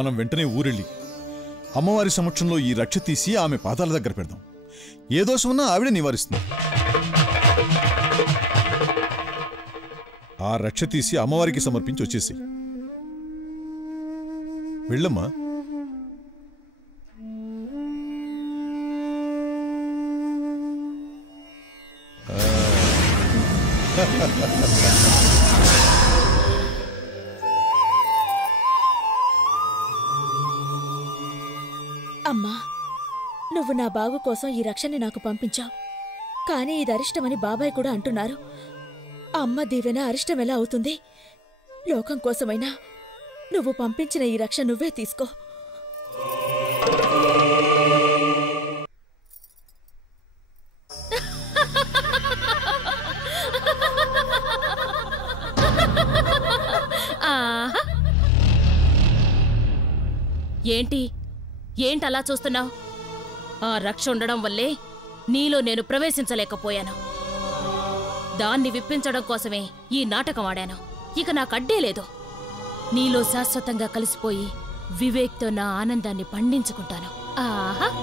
మనం వెంటనే ఊరెళ్ళి అమ్మవారి సమక్షంలో ఈ రక్ష తీసి ఆమె పాదాల దగ్గర పెడదాం. ఏ దోషమున్నా ఆవిడే నివారిస్తుంది. ఆ రక్ష తీసి అమ్మవారికి సమర్పించి వచ్చేసి వెళ్ళమ్మా. అమ్మా, నువ్వు నా బాగు కోసం ఈ రక్షని నాకు పంపించావు. కానీ ఇది అరిష్టమని బాబాయ్ కూడా అంటున్నారు. అమ్మ దీవెన అరిష్టం ఎలా అవుతుంది? లోకం కోసమైనా నువ్వు పంపించిన ఈ రక్ష నువ్వే తీసుకో. ఏంటలా చూస్తున్నావు? ఆ రక్ష ఉండడం వల్లే నీలో నేను ప్రవేశించలేకపోయాను. దాన్ని విప్పించడం కోసమే ఈ నాటకం ఆడాను. ఇక నాకు అడ్డే లేదు. నీలో శాశ్వతంగా కలిసిపోయి వివేక్తో నా ఆనందాన్ని పండించుకుంటాను. ఆహా!